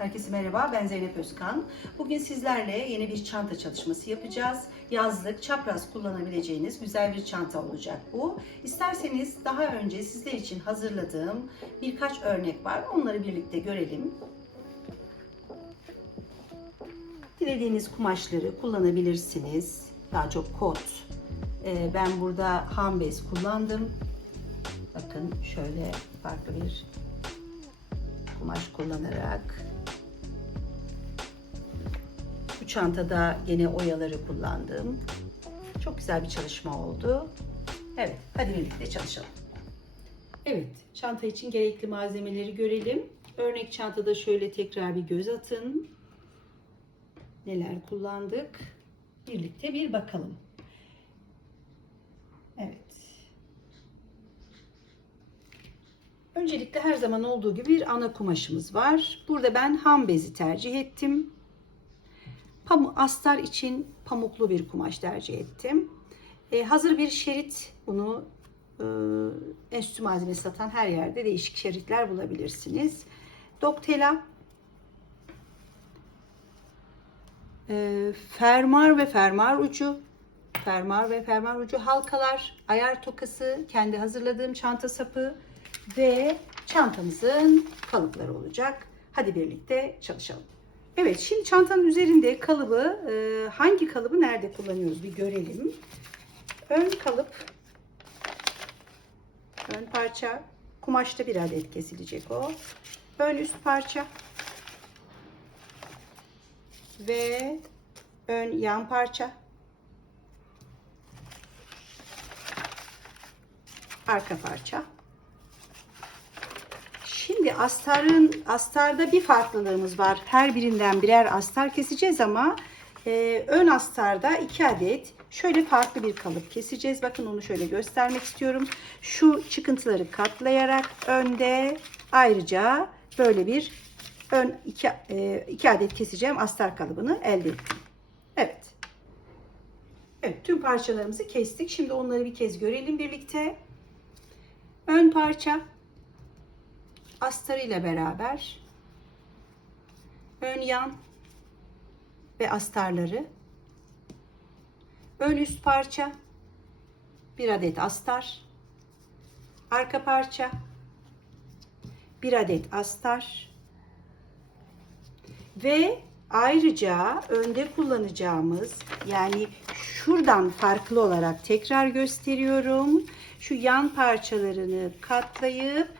Herkese merhaba, ben Zeynep Özkan. Bugün sizlerle yeni bir çanta çalışması yapacağız. Yazlık, çapraz kullanabileceğiniz güzel bir çanta olacak bu. İsterseniz daha önce sizler için hazırladığım birkaç örnek var. Onları birlikte görelim. Dilediğiniz kumaşları kullanabilirsiniz. Daha çok kot. Ee, Ben burada ham bez kullandım. Bakın şöyle farklı bir kumaş kullanarak çantada gene oyaları kullandım. Çok güzel bir çalışma oldu. Evet, hadi birlikte çalışalım. Evet, çanta için gerekli malzemeleri görelim. Örnek çantada şöyle tekrar bir göz atın. Neler kullandık? Birlikte bir bakalım. Evet. Öncelikle her zaman olduğu gibi bir ana kumaşımız var. Burada ben ham bezi tercih ettim. Pamuk, astar için pamuklu bir kumaş tercih ettim. Ee, hazır bir şerit bunu e, enstitü malzemesi satan her yerde değişik şeritler bulabilirsiniz. Doktela e, fermuar ve fermuar ucu fermuar ve fermuar ucu halkalar, ayar tokası, kendi hazırladığım çanta sapı ve çantamızın kalıpları olacak. Hadi birlikte çalışalım. Evet, şimdi çantanın üzerinde kalıbı, e, hangi kalıbı nerede kullanıyoruz bir görelim. Ön kalıp, ön parça, kumaşta bir adet kesilecek o. Ön üst parça ve ön yan parça. Arka parça. Şimdi astarın astarda bir farklılığımız var. Her birinden birer astar keseceğiz ama e, ön astarda iki adet şöyle farklı bir kalıp keseceğiz. Bakın onu şöyle göstermek istiyorum. Şu çıkıntıları katlayarak önde ayrıca böyle bir ön iki, e, iki adet keseceğim astar kalıbını elde ettim. Evet. Evet tüm parçalarımızı kestik. Şimdi onları bir kez görelim birlikte. Ön parça astarıyla beraber ön yan ve astarları ön üst parça bir adet astar arka parça bir adet astar ve ayrıca önde kullanacağımız yani şuradan farklı olarak tekrar gösteriyorum şu yan parçalarını katlayıp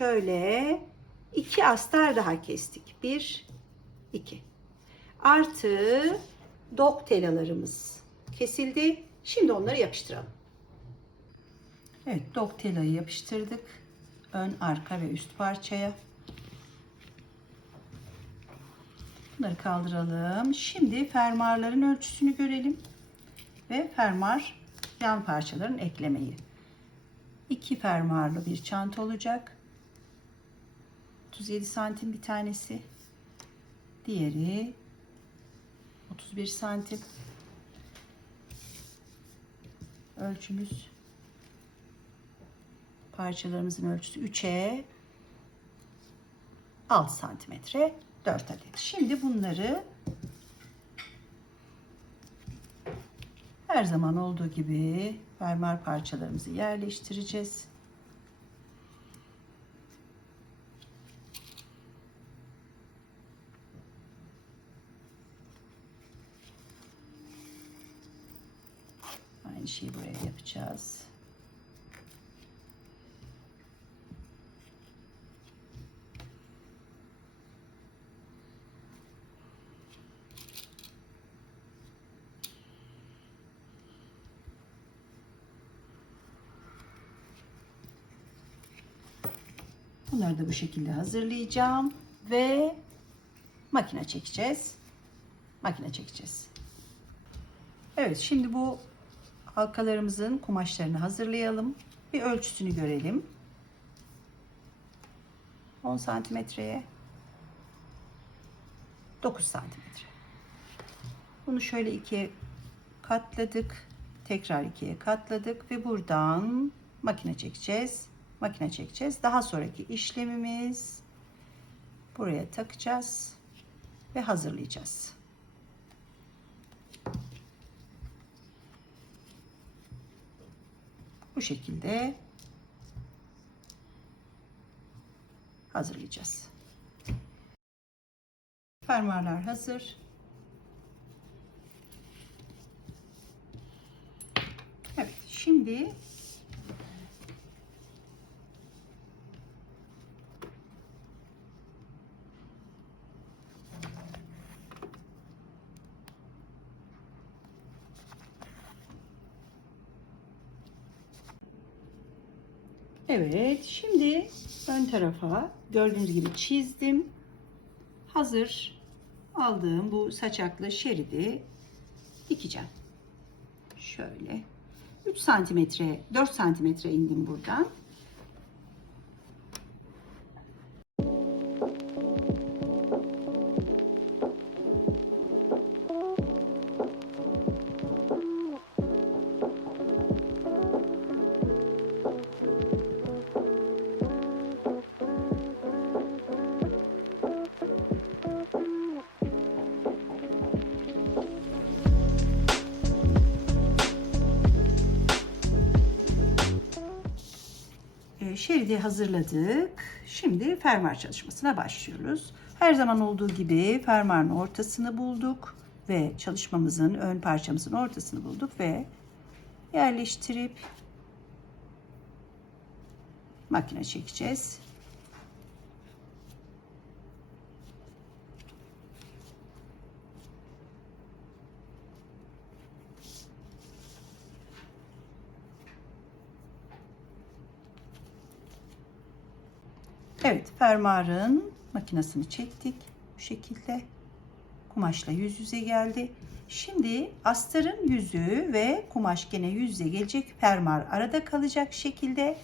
şöyle iki astar daha kestik. Bir, iki. Artı dok telalarımız kesildi. Şimdi onları yapıştıralım. Evet, dok telayı yapıştırdık. Ön, arka ve üst parçaya. Bunları kaldıralım. Şimdi fermuarların ölçüsünü görelim. Ve fermuar yan parçaların eklemeyi. İki fermuarlı bir çanta olacak. 37 santim bir tanesi. Diğeri 31 santim. Ölçümüz parçalarımızın ölçüsü 3'e 6 santimetre 4 adet. Şimdi bunları her zaman olduğu gibi fermuar parçalarımızı yerleştireceğiz. Aynı şeyi buraya yapacağız. Bunları da bu şekilde hazırlayacağım ve makine çekeceğiz. Makine çekeceğiz. Evet şimdi bu halkalarımızın kumaşlarını hazırlayalım. Bir ölçüsünü görelim. 10 santimetreye 9 santimetre. Bunu şöyle ikiye katladık. Tekrar ikiye katladık ve buradan makine çekeceğiz. Makine çekeceğiz. Daha sonraki işlemimiz buraya takacağız ve hazırlayacağız. Bu şekilde hazırlayacağız. Fermuarlar hazır. Evet, şimdi Evet, şimdi ön tarafa gördüğünüz gibi çizdim. Hazır aldığım bu saçaklı şeridi dikeceğim. Şöyle 3 santimetre 4 santimetre indim buradan. Şeridi hazırladık. Şimdi fermuar çalışmasına başlıyoruz. Her zaman olduğu gibi fermuarın ortasını bulduk ve çalışmamızın ön parçamızın ortasını bulduk ve yerleştirip makine çekeceğiz. Evet, fermuarın makinesini çektik. Bu şekilde kumaşla yüz yüze geldi. Şimdi astarın yüzü ve kumaş gene yüz yüze gelecek. Fermuar arada kalacak şekilde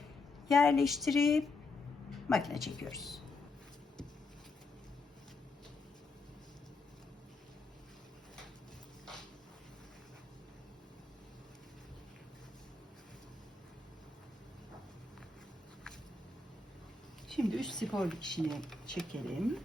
yerleştirip makine çekiyoruz. Şimdi üst spor dikişini çekelim.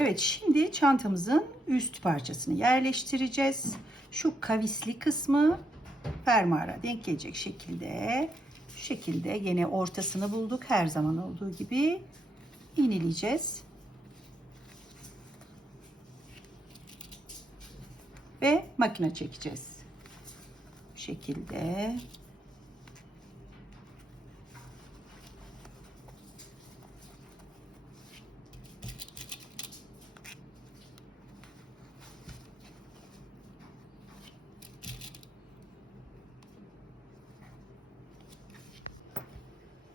Evet şimdi çantamızın üst parçasını yerleştireceğiz. Şu kavisli kısmı fermuara denk gelecek şekilde şu şekilde yine ortasını bulduk her zaman olduğu gibi iğneleyeceğiz. Ve makine çekeceğiz. Bu şekilde.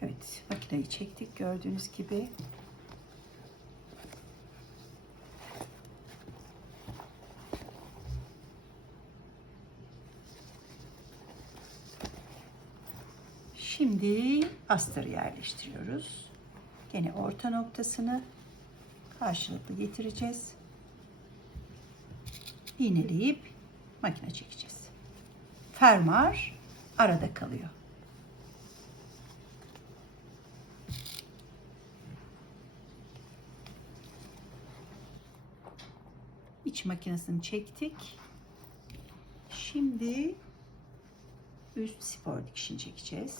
Evet, makineyi çektik gördüğünüz gibi. Şimdi astarı yerleştiriyoruz. Gene orta noktasını karşılıklı getireceğiz. İğneleyip makine çekeceğiz. Fermuar arada kalıyor. İç makinesini çektik. Şimdi üst spor dikişini çekeceğiz.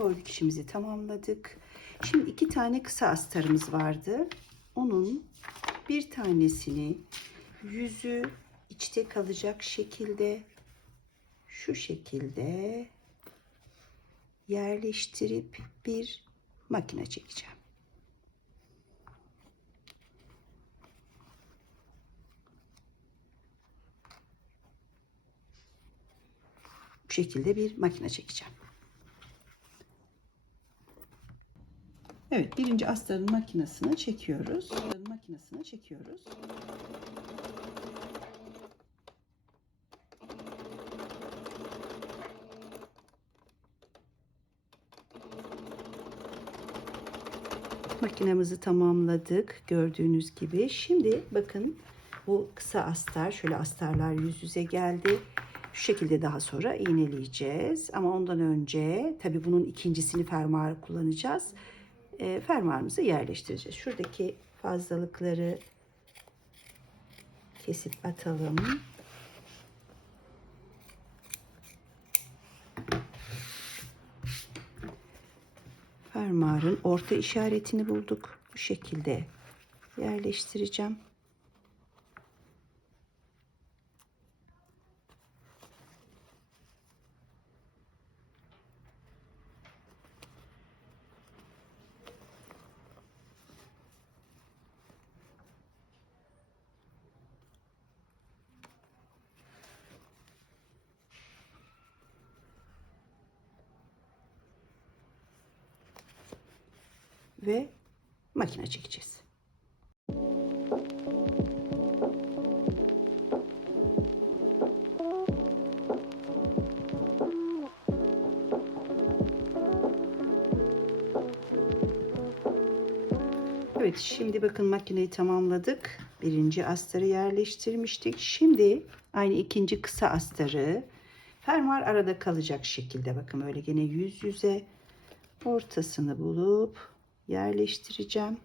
Evet, spor dikişimizi tamamladık. Şimdi iki tane kısa astarımız vardı. Onun bir tanesini yüzü içte kalacak şekilde şu şekilde yerleştirip bir makine çekeceğim. Bu şekilde bir makine çekeceğim. Evet, birinci astarın makinesini çekiyoruz. Astarın makinesini çekiyoruz. Makinemizi tamamladık gördüğünüz gibi. Şimdi bakın bu kısa astar şöyle astarlar yüz yüze geldi. Şu şekilde daha sonra iğneleyeceğiz. Ama ondan önce tabi bunun ikincisini fermuar kullanacağız. E, fermuarımızı yerleştireceğiz. Şuradaki fazlalıkları kesip atalım. Fermuarın orta işaretini bulduk. Bu şekilde yerleştireceğim. Ve makine çekeceğiz. Evet şimdi bakın makineyi tamamladık. Birinci astarı yerleştirmiştik. Şimdi aynı ikinci kısa astarı fermuar arada kalacak şekilde bakın öyle gene yüz yüze ortasını bulup yerleştireceğim.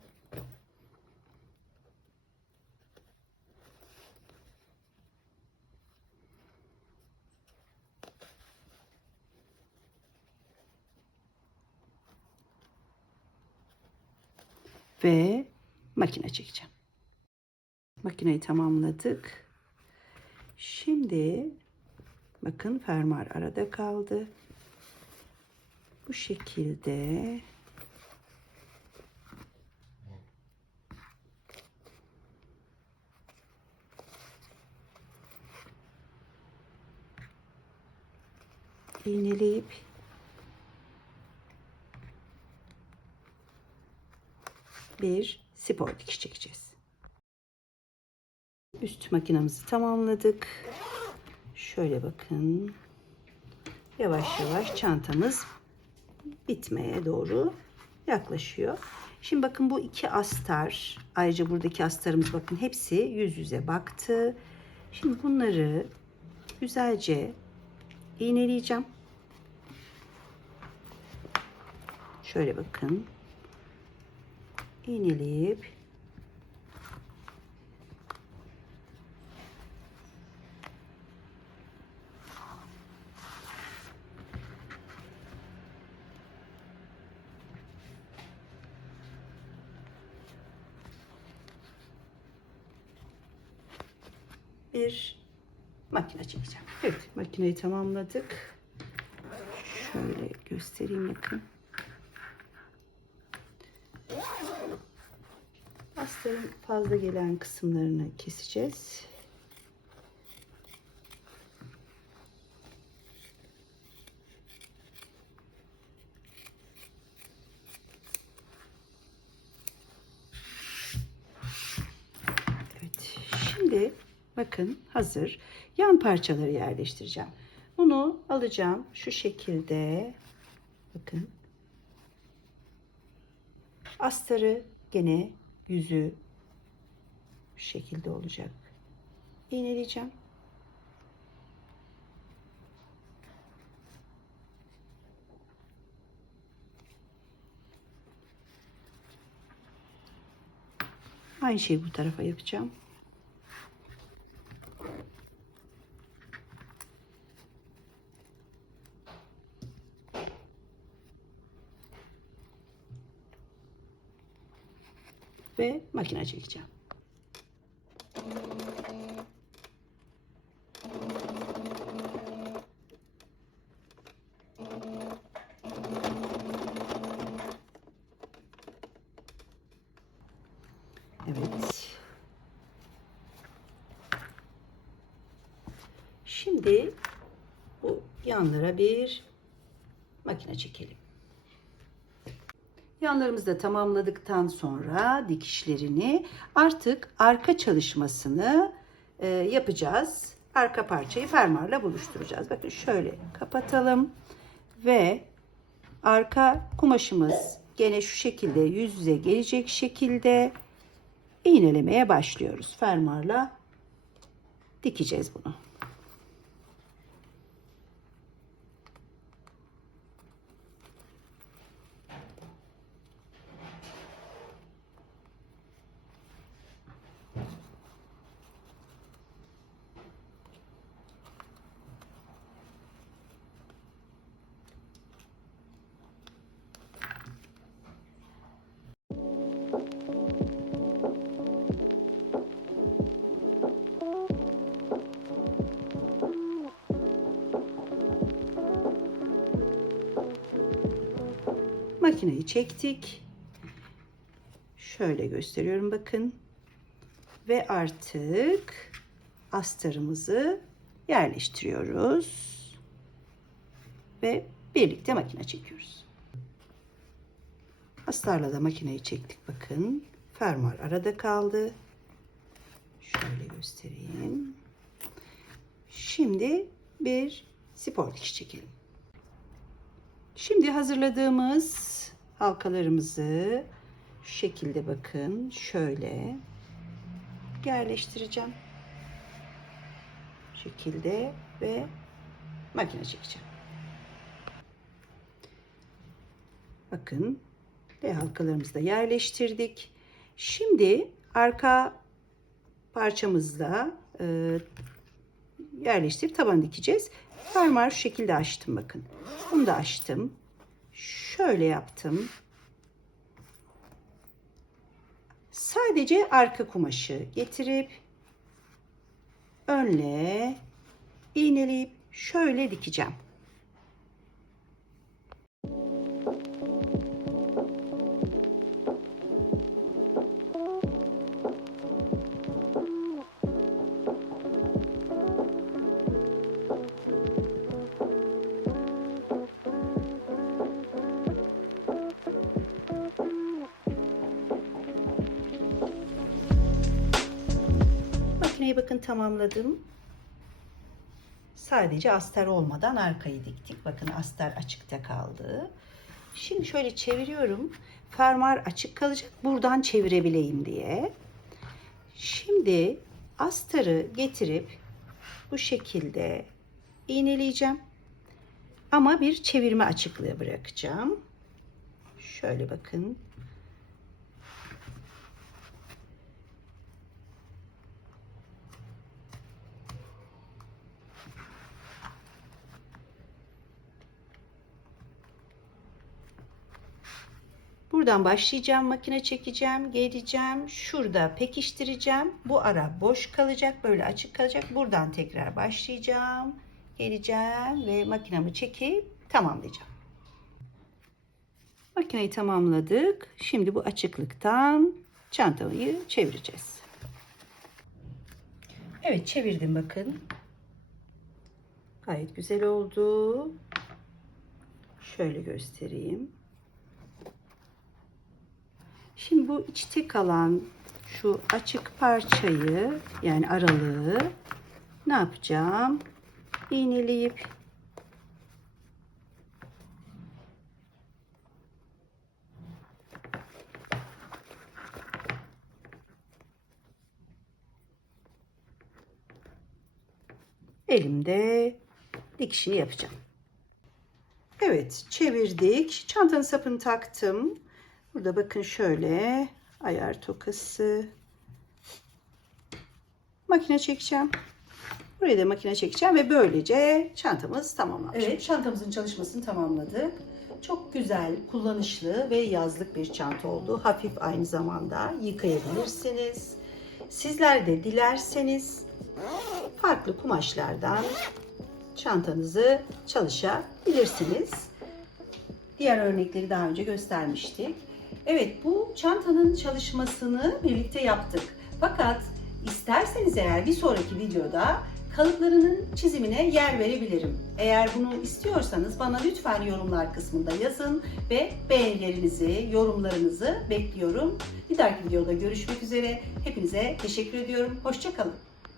Ve makine çekeceğim. Makineyi tamamladık. Şimdi bakın fermuar arada kaldı. Bu şekilde iğneleyip bir spor dikiş çekeceğiz. Üst makinamızı tamamladık. Şöyle bakın. Yavaş yavaş çantamız bitmeye doğru yaklaşıyor. Şimdi bakın bu iki astar, ayrıca buradaki astarımız bakın hepsi yüz yüze baktı. Şimdi bunları güzelce iğneleyeceğim. Şöyle bakın. İğneleyip bir makine çekeceğim. Evet makineyi tamamladık. Şöyle göstereyim bakın. Astarın fazla gelen kısımlarını keseceğiz. Evet. Şimdi bakın hazır. Yan parçaları yerleştireceğim. Bunu alacağım şu şekilde. Bakın. Astarı gene yüzü şu şekilde olacak. İğneleyeceğim. Aynı şeyi bu tarafa yapacağım. ve makine çekeceğim. Şimdi bu yanlara bir makine çekelim. Yanlarımızı da tamamladıktan sonra dikişlerini artık arka çalışmasını e, yapacağız. Arka parçayı fermuarla buluşturacağız. Bakın şöyle kapatalım ve arka kumaşımız gene şu şekilde yüz yüze gelecek şekilde iğnelemeye başlıyoruz. Fermuarla dikeceğiz bunu. Makineyi çektik. Şöyle gösteriyorum bakın. Ve artık astarımızı yerleştiriyoruz. Ve birlikte makine çekiyoruz. Astarla da makineyi çektik bakın. Fermuar arada kaldı. Şöyle göstereyim. Şimdi bir spor dikiş çekelim. Şimdi hazırladığımız halkalarımızı şu şekilde bakın şöyle yerleştireceğim. Şu şekilde ve makine çekeceğim. Bakın L halkalarımızı da yerleştirdik. Şimdi arka parçamızda e, yerleştirip taban dikeceğiz. Fermuar şu şekilde açtım bakın. Bunu da açtım. Şöyle yaptım. Sadece arka kumaşı getirip önle iğneleyip şöyle dikeceğim. Makineyi bakın tamamladım. Sadece astar olmadan arkayı diktik. Bakın astar açıkta kaldı. Şimdi şöyle çeviriyorum. Fermuar açık kalacak. Buradan çevirebileyim diye. Şimdi astarı getirip bu şekilde iğneleyeceğim. Ama bir çevirme açıklığı bırakacağım. Şöyle bakın. Buradan başlayacağım, makine çekeceğim, geleceğim, şurada pekiştireceğim. Bu ara boş kalacak, böyle açık kalacak. Buradan tekrar başlayacağım, geleceğim ve makinamı çekip tamamlayacağım. Makineyi tamamladık. Şimdi bu açıklıktan çantayı çevireceğiz. Evet çevirdim bakın. Gayet güzel oldu. Şöyle göstereyim. Şimdi bu içte kalan şu açık parçayı yani aralığı ne yapacağım? İğneleyip elimde dikişini yapacağım. Evet çevirdik. Çantanın sapını taktım. Burada bakın şöyle ayar tokası. Makine çekeceğim. Buraya da makine çekeceğim ve böylece çantamız tamamlanmış. Evet çantamızın çalışmasını tamamladık. Çok güzel, kullanışlı ve yazlık bir çanta oldu. Hafif aynı zamanda yıkayabilirsiniz. Sizler de dilerseniz farklı kumaşlardan çantanızı çalışabilirsiniz. Diğer örnekleri daha önce göstermiştik. Evet bu çantanın çalışmasını birlikte yaptık. Fakat isterseniz eğer bir sonraki videoda kalıplarının çizimine yer verebilirim. Eğer bunu istiyorsanız bana lütfen yorumlar kısmında yazın ve beğenilerinizi, yorumlarınızı bekliyorum. Bir dahaki videoda görüşmek üzere. Hepinize teşekkür ediyorum. Hoşçakalın.